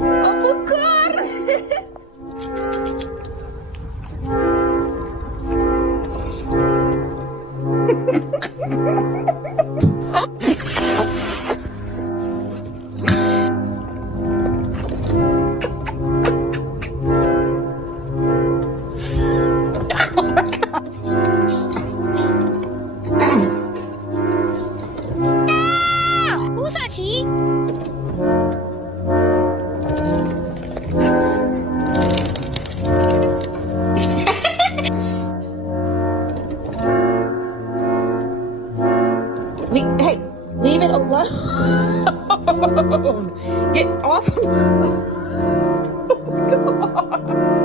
Oh, pukor!乌萨奇，Hey, leave it alone. Get off. Oh, God.